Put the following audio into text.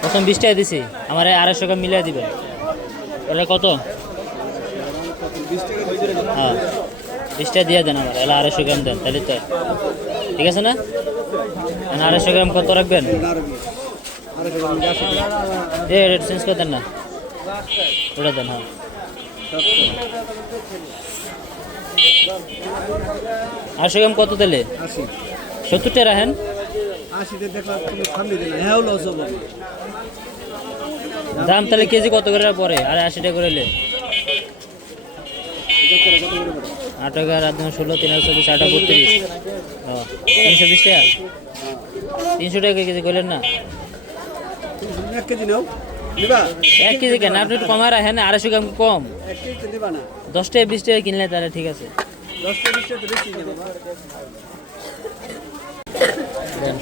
প্রথম 20 টাকা দিছি, আমার 250 গ্রাম মিলিয়ে দিবেন। এটা কত? হ্যাঁ 20 টাকা দিয়ে দেন আমার, এলা 250 গ্রাম দেন, তাহলে তো ঠিক আছে না? 250 গ্রাম কত রাখবেন? রেট চেঞ্জ করে দেন না, ওটা দেন। হ্যাঁ 250 গ্রাম কত দিলে? 70 টাকা রাখেন। দাম তাহলে কেজি কত করে পরে? আর 80 টাকা করে নিলে 8 টাকা, 16, 3, 24, 8, 32, 320 টাকা। 300 টাকা কেজি করলেন না? 1 কেজি কেন? আপনি একটু কমায় রাখেন, 250 গ্রাম কম। 10 টাকা 20 টাকা কিনলে তাহলে ঠিক আছে। দেন।